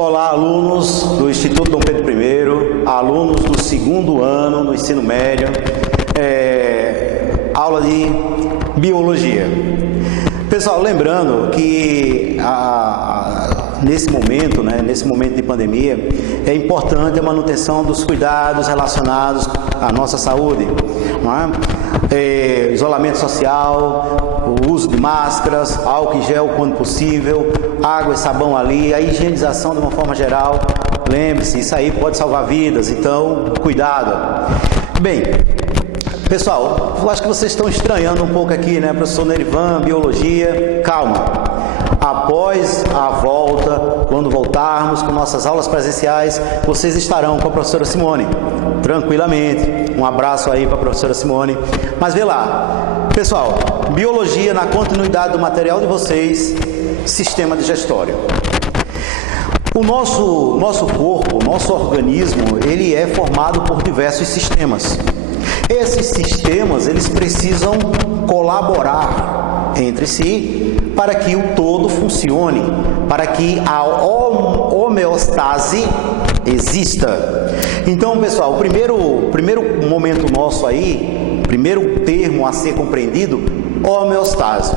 Olá, alunos do Instituto Dom Pedro I, alunos do segundo ano no ensino médio, aula de Biologia. Pessoal, lembrando que nesse momento de pandemia, é importante a manutenção dos cuidados relacionados à nossa saúde, não é? Isolamento social, o uso de máscaras, álcool em gel quando possível, água e sabão ali, a higienização de uma forma geral. Lembre-se, isso aí pode salvar vidas, então cuidado. Bem, pessoal, eu acho que vocês estão estranhando um pouco aqui, né? Professor Nerivan, Biologia, calma. Após a volta, quando voltarmos com nossas aulas presenciais, vocês estarão com a professora Simone, tranquilamente. Um abraço aí para a professora Simone. Mas vê lá, pessoal, Biologia, na continuidade do material de vocês, sistema digestório. O nosso corpo, o nosso organismo, ele é formado por diversos sistemas. Esses sistemas, eles precisam colaborar entre si para que o todo funcione, para que a homeostase exista. Então, pessoal, o primeiro momento nosso aí, primeiro termo a ser compreendido, homeostase.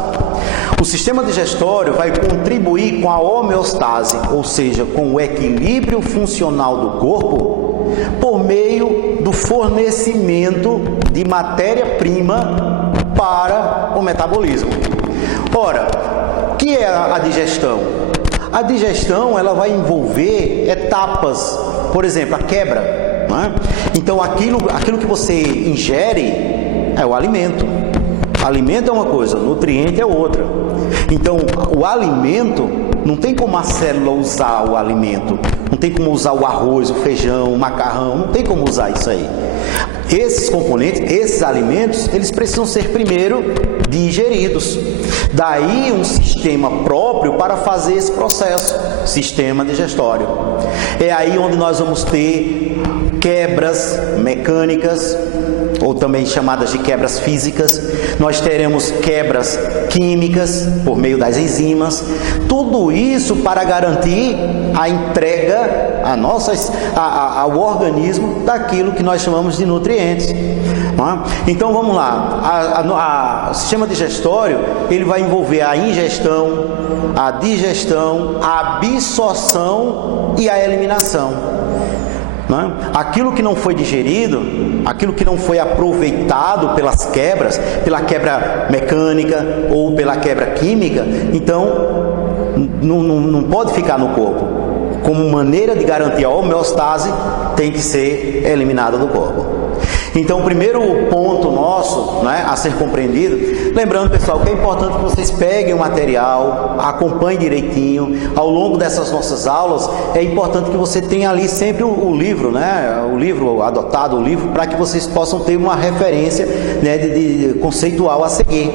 O sistema digestório vai contribuir com a homeostase, ou seja, com o equilíbrio funcional do corpo, por meio do fornecimento de matéria-prima para o metabolismo. Ora, o que é a digestão? A digestão, ela vai envolver etapas, por exemplo, a quebra, não é? Então, aquilo que você ingere é o alimento. Alimento é uma coisa, nutriente é outra. Então, o alimento, não tem como a célula usar o alimento, não tem como usar o arroz, o feijão, o macarrão, não tem como usar isso aí. Esses componentes, esses alimentos, eles precisam ser primeiro digeridos. Daí um sistema próprio para fazer esse processo, sistema digestório. É aí onde nós vamos ter quebras mecânicas, ou também chamadas de quebras físicas. Nós teremos quebras químicas por meio das enzimas. Tudo isso para garantir a entrega ao organismo daquilo que nós chamamos de nutrientes. Então vamos lá. O sistema digestório, ele vai envolver a ingestão, a digestão, a absorção e a eliminação. Aquilo que não foi digerido, aquilo que não foi aproveitado pelas quebras, pela quebra mecânica ou pela quebra química, então não pode ficar no corpo. Como maneira de garantir a homeostase, tem que ser eliminada do corpo. Então, o primeiro ponto nosso, né, a ser compreendido, lembrando, pessoal, que é importante que vocês peguem o material, acompanhem direitinho. Ao longo dessas nossas aulas, é importante que você tenha ali sempre o livro, né, o livro adotado, o livro, para que vocês possam ter uma referência, né, de conceitual a seguir.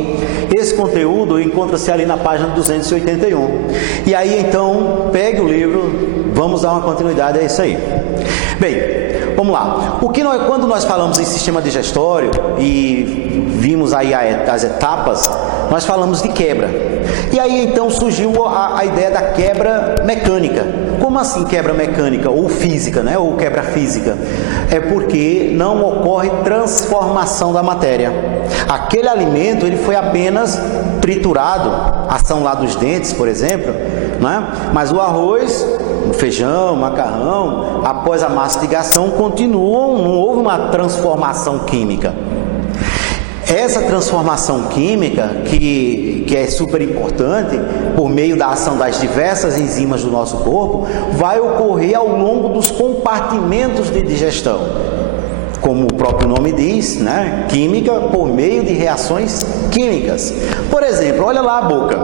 Esse conteúdo encontra-se ali na página 281. E aí, então, pegue o livro, vamos dar uma continuidade a isso aí. Bem, vamos lá. Quando nós falamos em sistema digestório e vimos aí as etapas, nós falamos de quebra. E aí então surgiu a ideia da quebra mecânica. Como assim quebra mecânica ou física, né? Ou quebra física? É porque não ocorre transformação da matéria. Aquele alimento, ele foi apenas triturado, ação lá dos dentes, por exemplo, né? Mas o arroz, o feijão, o macarrão, após a mastigação, continuam, não houve uma transformação química. Essa transformação química, que é super importante, por meio da ação das diversas enzimas do nosso corpo, vai ocorrer ao longo dos compartimentos de digestão. Como o próprio nome diz, né? Química por meio de reações químicas. Por exemplo, olha lá a boca.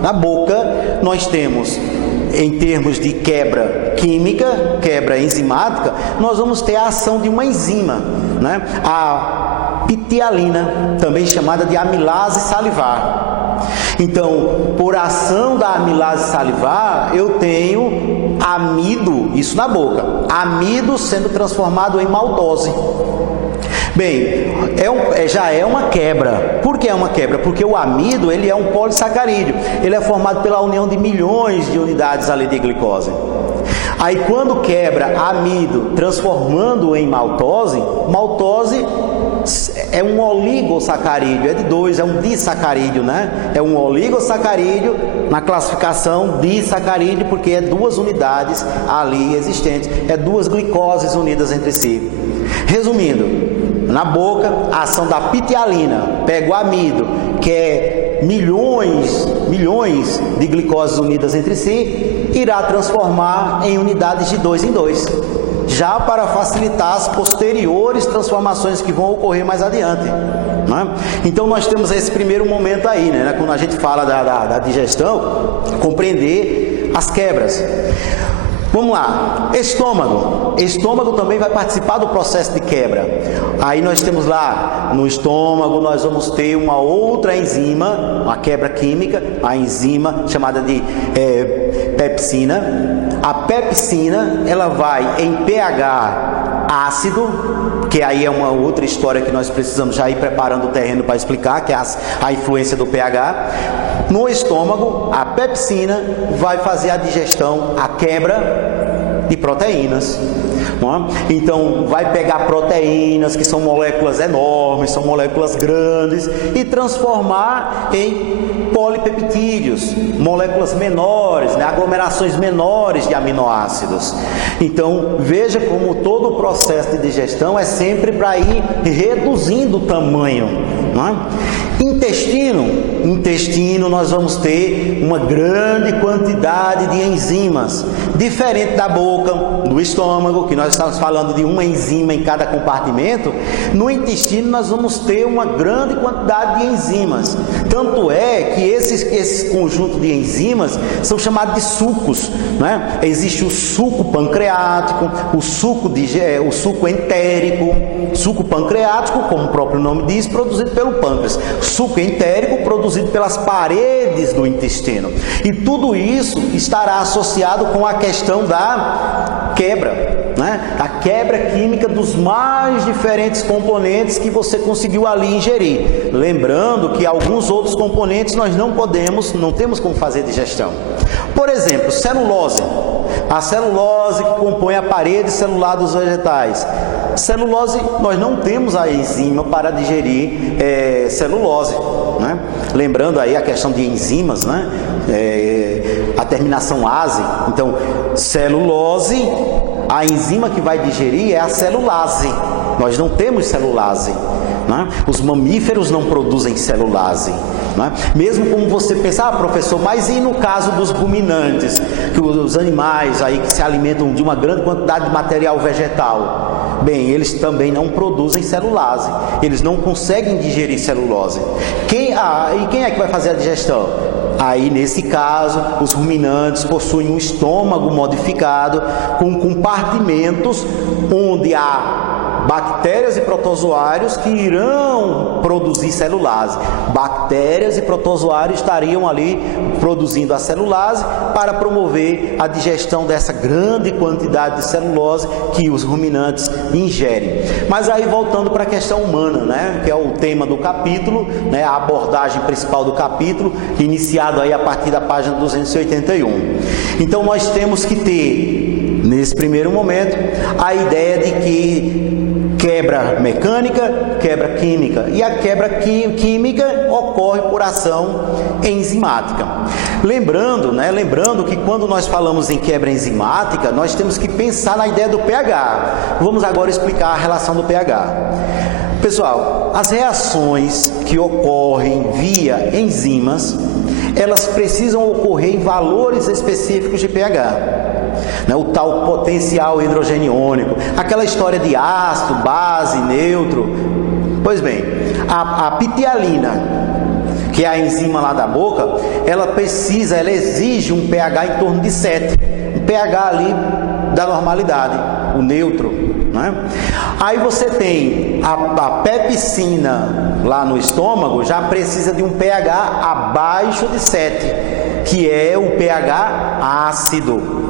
Na boca, nós temos, em termos de quebra química, quebra enzimática, nós vamos ter a ação de uma enzima, né? A pitialina, também chamada de amilase salivar. Então, por ação da amilase salivar, eu tenho amido, isso na boca, amido sendo transformado em maltose. Bem, já é uma quebra. Por que é uma quebra? Porque o amido, ele é um polissacarídeo. Ele é formado pela união de milhões de unidades ali de glicose. Aí quando quebra amido, transformando em maltose, maltose é um oligosacarídeo, é de dois, é um disacarídeo, né? É um oligosacarídeo na classificação disacarídeo, porque é duas unidades ali existentes, é duas glicoses unidas entre si. Resumindo, na boca, a ação da pitialina pega o amido, que é milhões de glicoses unidas entre si, irá transformar em unidades de 2 em 2, já para facilitar as posteriores transformações que vão ocorrer mais adiante, né? Então nós temos esse primeiro momento aí, né? Quando a gente fala da digestão, compreender as quebras. Vamos lá, estômago. Estômago também vai participar do processo de quebra. Aí nós temos lá, no estômago, nós vamos ter uma outra enzima, uma quebra química, a enzima chamada de pepsina. A pepsina, ela vai em pH ácido, que aí é uma outra história que nós precisamos já ir preparando o terreno para explicar, que é a influência do pH. No estômago, a pepsina vai fazer a digestão, a quebra de proteínas. Então, vai pegar proteínas, que são moléculas enormes, são moléculas grandes, e transformar em polipeptídeos, moléculas menores, né? Aglomerações menores de aminoácidos. Então, veja como todo o processo de digestão é sempre para ir reduzindo o tamanho, né? Intestino, nós vamos ter uma grande quantidade de enzimas, diferente da boca, do estômago, que nós estamos falando de uma enzima em cada compartimento. No intestino nós vamos ter uma grande quantidade de enzimas, tanto é que esses conjuntos de enzimas são chamados de sucos, né? Existe o suco pancreático, o suco entérico, suco pancreático, como o próprio nome diz, produzido pelo pâncreas, suco entérico produzido pelas paredes do intestino. E tudo isso estará associado com a questão da quebra, né? A quebra química dos mais diferentes componentes que você conseguiu ali ingerir. Lembrando que alguns outros componentes nós não temos como fazer digestão. Por exemplo, celulose. A celulose que compõe a parede celular dos vegetais. Celulose, nós não temos a enzima para digerir celulose, né? Lembrando aí a questão de enzimas, né? A terminação ase. Então, celulose, a enzima que vai digerir é a celulase. Nós não temos celulase, né? Os mamíferos não produzem celulase, né? Mesmo como você pensa, professor, mas e no caso dos ruminantes, que os animais aí que se alimentam de uma grande quantidade de material vegetal? Bem, eles também não produzem celulase, eles não conseguem digerir celulose. E quem é que vai fazer a digestão? Aí, nesse caso, os ruminantes possuem um estômago modificado com compartimentos onde há bactérias e protozoários que irão produzir celulase. Bactérias e protozoários estariam ali produzindo a celulase para promover a digestão dessa grande quantidade de celulose que os ruminantes ingerem. Mas aí, voltando para a questão humana, né, que é o tema do capítulo, né, a abordagem principal do capítulo, iniciado aí a partir da página 281. Então, nós temos que ter, nesse primeiro momento, a ideia de que quebra mecânica, quebra química. E a quebra química ocorre por ação enzimática. Lembrando que quando nós falamos em quebra enzimática, nós temos que pensar na ideia do pH. Vamos agora explicar a relação do pH. Pessoal, as reações que ocorrem via enzimas, elas precisam ocorrer em valores específicos de pH. O tal potencial hidrogeniônico, aquela história de ácido, base, neutro. Pois bem, a pitialina, que é a enzima lá da boca, ela exige um pH em torno de 7, um pH ali da normalidade, o neutro. né? Aí você tem a pepsina lá no estômago, já precisa de um pH abaixo de 7, que é o pH ácido.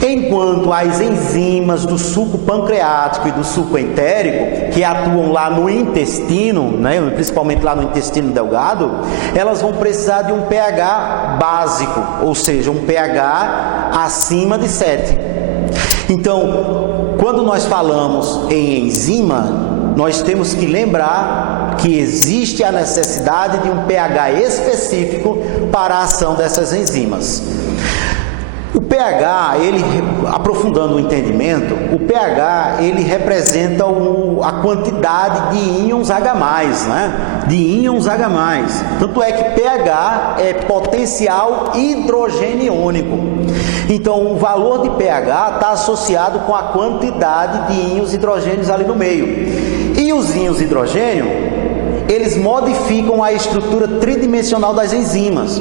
Enquanto as enzimas do suco pancreático e do suco entérico, que atuam lá no intestino, né, principalmente lá no intestino delgado, elas vão precisar de um pH básico, ou seja, um pH acima de 7. Então, quando nós falamos em enzima, nós temos que lembrar que existe a necessidade de um pH específico para a ação dessas enzimas. O pH, aprofundando o entendimento, o pH ele representa a quantidade de íons H+, né? De íons H+. Tanto é que pH é potencial hidrogeniônico. Então, o valor de pH está associado com a quantidade de íons hidrogênios ali no meio. E os íons hidrogênio, eles modificam a estrutura tridimensional das enzimas.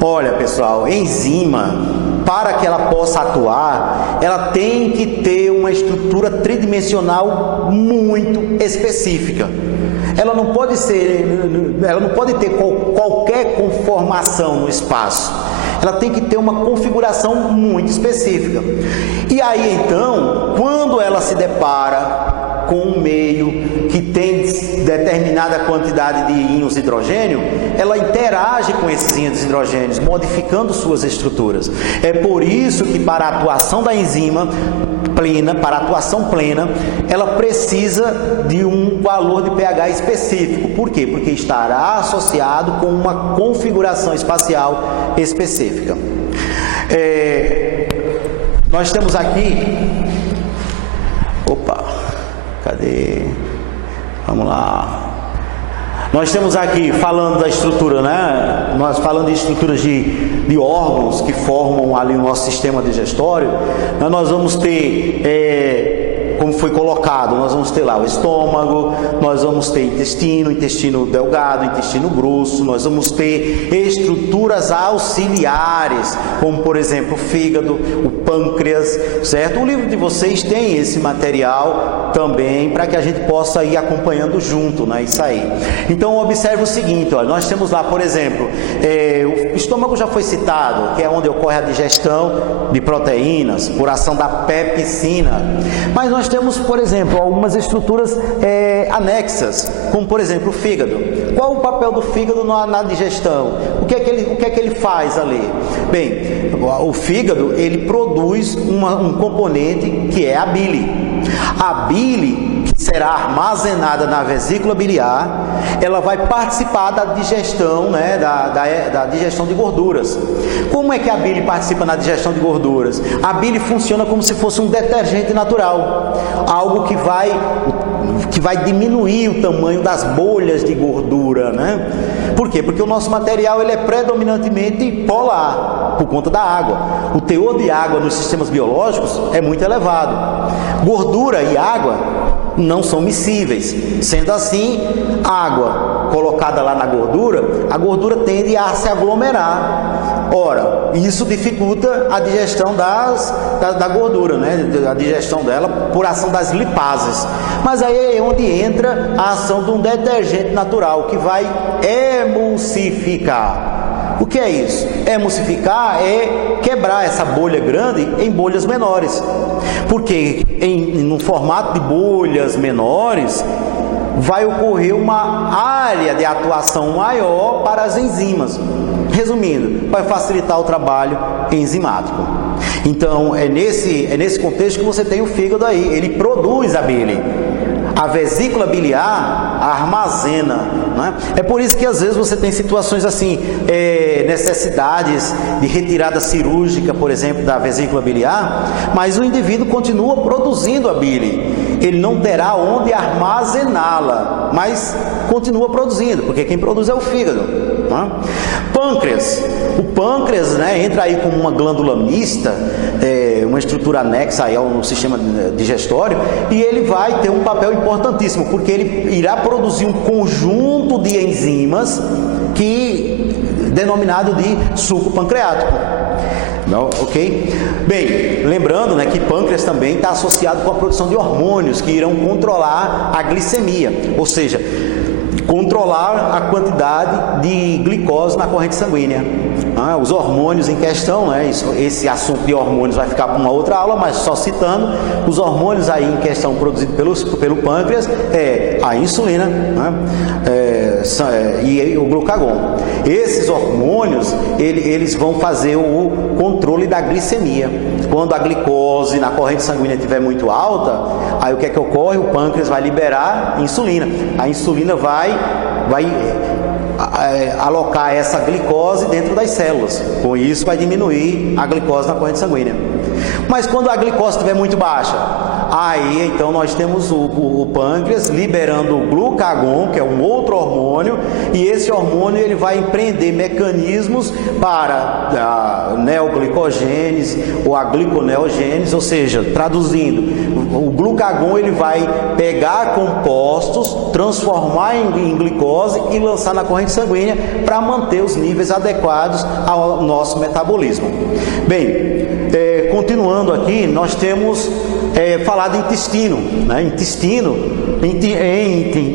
Olha, pessoal, enzima, para que ela possa atuar, ela tem que ter uma estrutura tridimensional muito específica. Ela não pode ter qualquer conformação no espaço. Ela tem que ter uma configuração muito específica. E aí, então, quando ela se depara com um meio que tem determinada quantidade de íons hidrogênio, ela interage com esses íons hidrogênios, modificando suas estruturas. É por isso que para a atuação da enzima plena, para a atuação plena, ela precisa de um valor de pH específico. Por quê? Porque estará associado com uma configuração espacial específica. Nós temos aqui... Cadê? Vamos lá. Nós temos aqui, falando da estrutura, né? Nós falando de estruturas de órgãos que formam ali o nosso sistema digestório, nós vamos ter, como foi colocado, nós vamos ter lá o estômago, nós vamos ter intestino delgado, intestino grosso, nós vamos ter estruturas auxiliares, como por exemplo o fígado, o pâncreas, certo? O livro de vocês tem esse material também para que a gente possa ir acompanhando junto, né? Isso aí. Então observe o seguinte, olha, nós temos lá, por exemplo, o estômago já foi citado, que é onde ocorre a digestão de proteínas por ação da pepsina, mas nós temos, por exemplo, algumas estruturas anexas, como por exemplo o fígado. Qual o papel do fígado na digestão? O que é que ele faz ali? Bem, o fígado ele produz um componente que é a bile. A bile, que será armazenada na vesícula biliar, ela vai participar da digestão, né, da digestão de gorduras. Como é que a bile participa na digestão de gorduras? A bile funciona como se fosse um detergente natural, algo que vai diminuir o tamanho das bolhas de gordura, né? Por quê? Porque o nosso material ele é predominantemente polar, por conta da água. O teor de água nos sistemas biológicos é muito elevado. Gordura e água não são miscíveis. Sendo assim, água colocada lá na gordura, a gordura tende a se aglomerar. Ora, isso dificulta a digestão da gordura, né? A digestão dela por ação das lipases. Mas aí é onde entra a ação de um detergente natural que vai emulsificar. O que é isso? Emulsificar é quebrar essa bolha grande em bolhas menores. Porque no formato de bolhas menores vai ocorrer uma área de atuação maior para as enzimas. Resumindo, vai facilitar o trabalho enzimático. Então, é nesse contexto que você tem o fígado aí. Ele produz a bile. A vesícula biliar armazena, né? É por isso que às vezes você tem situações assim, necessidades de retirada cirúrgica, por exemplo, da vesícula biliar, mas o indivíduo continua produzindo a bile. Ele não terá onde armazená-la, mas continua produzindo, porque quem produz é o fígado, né? Pâncreas. O pâncreas, né, entra aí como uma glândula mista, uma estrutura anexa aí ao sistema digestório, e ele vai ter um papel importantíssimo, porque ele irá produzir um conjunto de enzimas denominado de suco pancreático. Não, ok? Bem, lembrando, né, que pâncreas também está associado com a produção de hormônios que irão controlar a glicemia, ou seja, controlar a quantidade de glicose na corrente sanguínea. Os hormônios em questão, né, esse assunto de hormônios vai ficar para uma outra aula, mas só citando, os hormônios aí em questão produzidos pelo pâncreas é a insulina, né, e o glucagon. Esses hormônios, eles vão fazer o controle da glicemia. Quando a glicose na corrente sanguínea estiver muito alta, aí o que é que ocorre? O pâncreas vai liberar insulina. A insulina vai alocar essa glicose dentro das células. Com isso vai diminuir a glicose na corrente sanguínea. Mas quando a glicose estiver muito baixa, aí então nós temos o pâncreas liberando o glucagon, que é um outro hormônio, e esse hormônio ele vai empreender mecanismos para a neoglicogênese ou a gliconeogênese, ou seja, traduzindo, o glucagon ele vai pegar compostos, transformar em glicose e lançar na corrente sanguínea para manter os níveis adequados ao nosso metabolismo. Bem, continuando aqui, nós temos falar de intestino, né? Em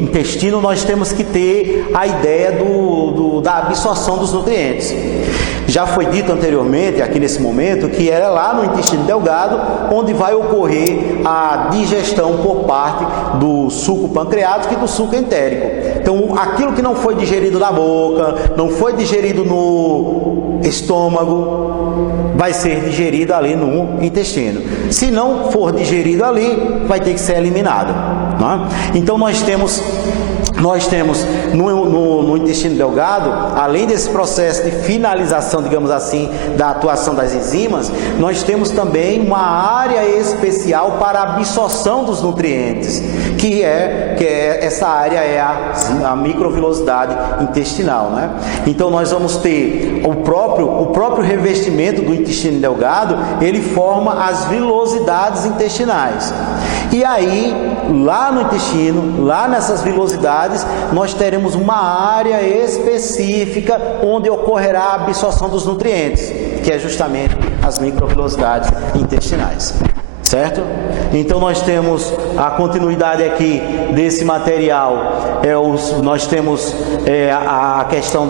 intestino nós temos que ter a ideia da absorção dos nutrientes. Já foi dito anteriormente, aqui nesse momento, que é lá no intestino delgado onde vai ocorrer a digestão por parte do suco pancreático e do suco entérico. Então, aquilo que não foi digerido na boca, não foi digerido no estômago, vai ser digerido ali no intestino. Se não for digerido ali, vai ter que ser eliminado, né? Então nós temos no intestino delgado, além desse processo de finalização, digamos assim, da atuação das enzimas, nós temos também uma área especial para a absorção dos nutrientes, que essa área é a microvilosidade intestinal, né? Então nós vamos ter o próprio revestimento do intestino delgado, ele forma as vilosidades intestinais. E aí, lá no intestino, lá nessas vilosidades, nós teremos uma área específica onde ocorrerá a absorção dos nutrientes, que é justamente as microvilosidades intestinais. Certo? Então nós temos a continuidade aqui desse material, nós temos a questão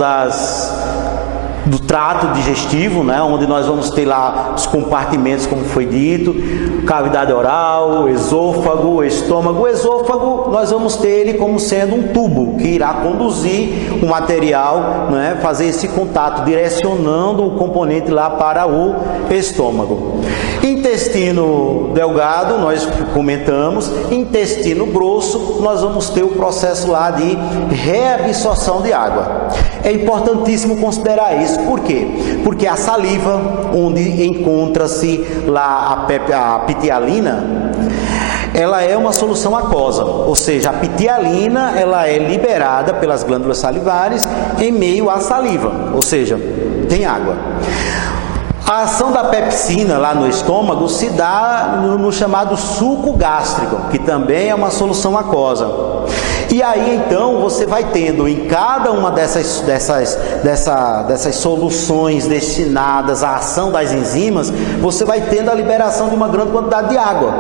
do trato digestivo, né, onde nós vamos ter lá os compartimentos, como foi dito, cavidade oral, esôfago, estômago. O esôfago, nós vamos ter ele como sendo um tubo que irá conduzir o material, né, fazer esse contato, direcionando o componente lá para o estômago. Intestino delgado, nós comentamos. Intestino grosso, nós vamos ter o processo lá de reabsorção de água. É importantíssimo considerar isso. Por quê? Porque a saliva, onde encontra-se lá a pitialina, ela é uma solução aquosa, ou seja, a pitialina ela é liberada pelas glândulas salivares em meio à saliva, ou seja, tem água. A ação da pepsina lá no estômago se dá no chamado suco gástrico, que também é uma solução aquosa. E aí então você vai tendo em cada uma dessas soluções destinadas à ação das enzimas, você vai tendo a liberação de uma grande quantidade de água.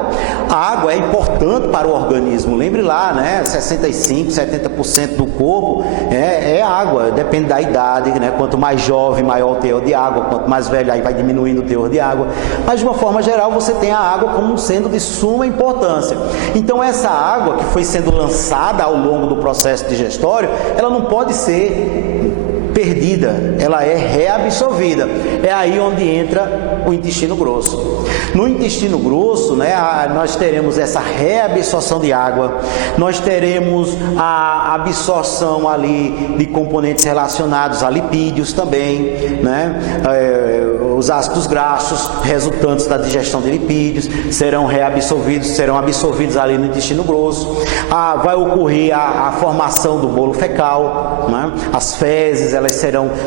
A água é importante para o organismo, lembre lá, né? 65%, 70% do corpo é água, depende da idade, né? Quanto mais jovem, maior o teor de água, quanto mais velho, aí vai diminuindo o teor de água. Mas de uma forma geral você tem a água como sendo de suma importância. Então essa água que foi sendo lançada ao longo do processo digestório, ela não pode ser perdida, ela é reabsorvida. É aí onde entra o intestino grosso. No intestino grosso, né, nós teremos essa reabsorção de água, nós teremos a absorção ali de componentes relacionados a lipídios também, né? Os ácidos graxos resultantes da digestão de lipídios serão absorvidos ali no intestino grosso. Vai ocorrer a formação do bolo fecal, né? As fezes, elas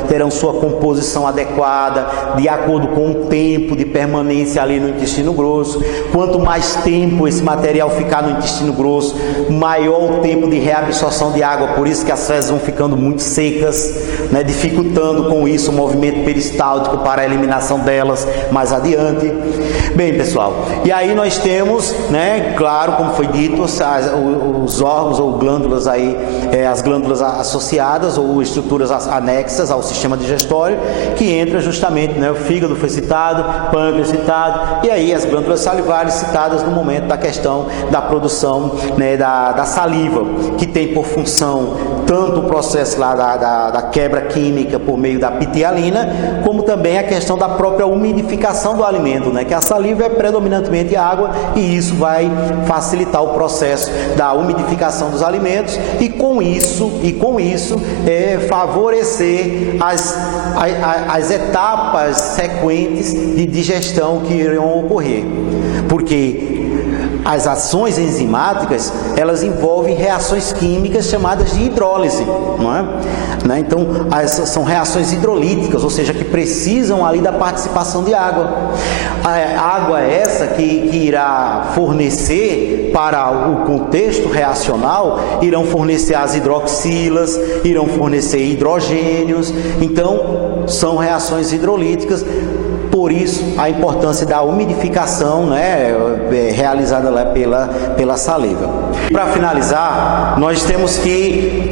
terão sua composição adequada, de acordo com o tempo de permanência ali no intestino grosso. Quanto mais tempo esse material ficar no intestino grosso, maior o tempo de reabsorção de água, por isso que as fezes vão ficando muito secas, né? Dificultando com isso o movimento peristáltico para a eliminação reação delas mais adiante. Bem, pessoal, e aí nós temos, né, claro, como foi dito, os órgãos ou glândulas aí, as glândulas associadas ou estruturas anexas ao sistema digestório, que entra justamente, né, o fígado foi citado, pâncreas citado, e aí as glândulas salivares citadas no momento da questão da produção, né, da saliva, que tem por função tanto o processo lá da quebra química por meio da pitialina, como também a questão da própria umidificação do alimento, né, que a saliva é predominantemente água e isso vai facilitar o processo da umidificação dos alimentos e com isso favorecer as etapas sequentes de digestão que irão ocorrer, porque as ações enzimáticas, elas envolvem reações químicas chamadas de hidrólise, não é? Então, são reações hidrolíticas, ou seja, que precisam ali da participação de água. A água é essa que irá fornecer para o contexto reacional, irão fornecer as hidroxilas, irão fornecer hidrogênios, então são reações hidrolíticas. Por isso, a importância da umidificação, né, realizada lá pela saliva. Para finalizar, nós temos que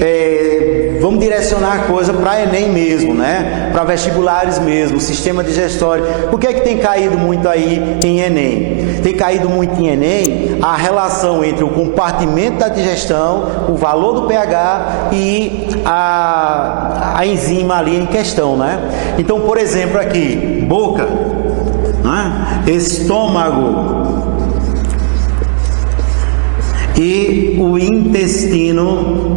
vamos direcionar a coisa para Enem mesmo, né? Para vestibulares mesmo, sistema digestório. O que é que tem caído muito aí em Enem? Tem caído muito em Enem a relação entre o compartimento da digestão, o valor do pH e a enzima ali em questão, né? Então, por exemplo, aqui, boca, né? Estômago e o intestino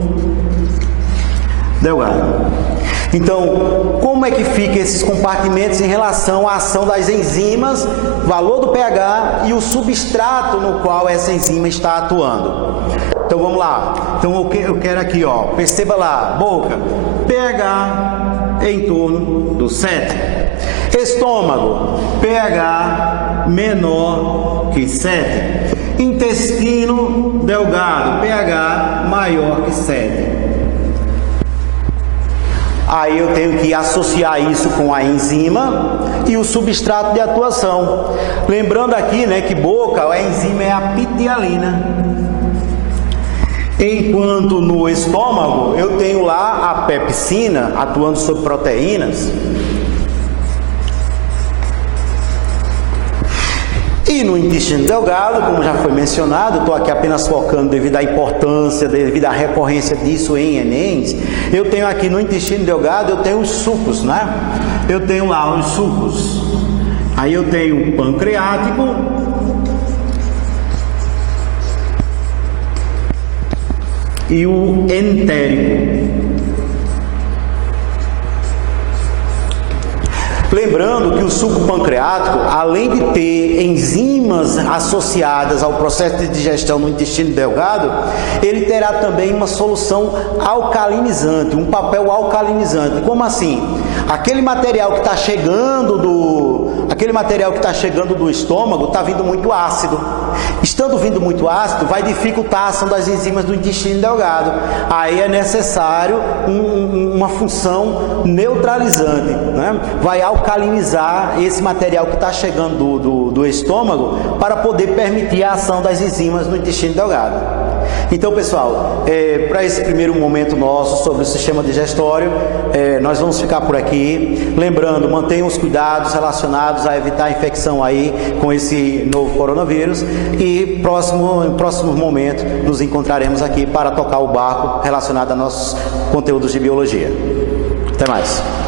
delgado. Então, como é que fica esses compartimentos em relação à ação das enzimas, valor do pH e o substrato no qual essa enzima está atuando? Então, vamos lá. Então, eu quero aqui, ó, perceba lá, boca, pH em torno do 7. Estômago, pH menor que 7. Intestino delgado, pH maior que 7. Aí eu tenho que associar isso com a enzima e o substrato de atuação. Lembrando aqui, né, que boca, a enzima é a pitialina. Enquanto no estômago eu tenho lá a pepsina atuando sobre proteínas. E no intestino delgado, como já foi mencionado, estou aqui apenas focando devido à importância, devido à recorrência disso em Enem, eu tenho aqui no intestino delgado, eu tenho os sucos, né? Eu tenho lá os sucos. Aí eu tenho o pancreático e o entérico. Lembrando que o suco pancreático, além de ter enzimas associadas ao processo de digestão no intestino delgado, ele terá também uma solução alcalinizante, um papel alcalinizante. Como assim? Aquele material que está chegando do estômago está vindo muito ácido. Estando vindo muito ácido, vai dificultar a ação das enzimas do intestino delgado. Aí é necessário uma função neutralizante, né? Vai alcalinizar esse material que está chegando do estômago para poder permitir a ação das enzimas no intestino delgado. Então, pessoal, para esse primeiro momento nosso sobre o sistema digestório, nós vamos ficar por aqui. Lembrando, mantenham os cuidados relacionados a evitar a infecção aí com esse novo coronavírus e em próximo momento nos encontraremos aqui para tocar o barco relacionado a nossos conteúdos de biologia. Até mais!